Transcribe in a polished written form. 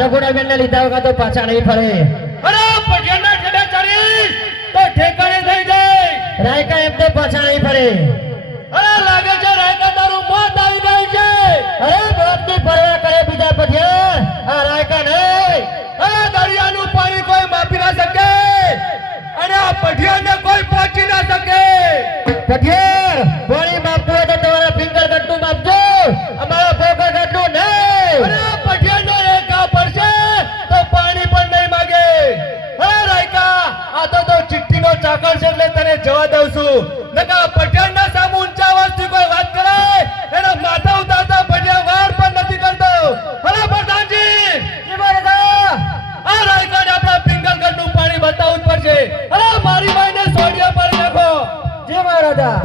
સગુણાબેન ને લીધા વગર તો પાછા નહીં ફરે. અરે પઠિયાના છેડે ચડીશ તો ઠેકાણે થઈ જાય. રાયકા એમ તો પાછા નહીં ફરે. અરે લાગે છે રાયકા તારું મોત આવી ગયું છે. અરે મોતની પરવા કરે બીજા પઠિયા, આ રાયકા નહીં. અરે દરિયાનું પાણી કોઈ માપી ના શકે અને આ પઠિયાને કોઈ પહોંચી ના શકે. પઠિયા પાણી માપવું હોય તો તમારા ફિંગરગઢનું માપજો, અમારા ફોકરગઢનું નહીં. અરે પઠિયાનો એકા પડશે તો પાણી પણ નહીં માગે. અરે રાયકા આ તો ચિઠ્ઠીનો ચાકર છે એટલે તને જવા દઉં છું. નકા પઠિયાના સામે ઊંચા અવાજથી કોઈ વાત કરે એના માથા ઉતારતા પઠિયા વાર પણ નથી કરતો. અરે પ્રધાનજી આ રાયકાને આપણા ફિંગરગઢનું પાણી બતાવવું જ પડશે. અરે મારી માઈને સોડિયા પર નાખો. જય મહારાજા.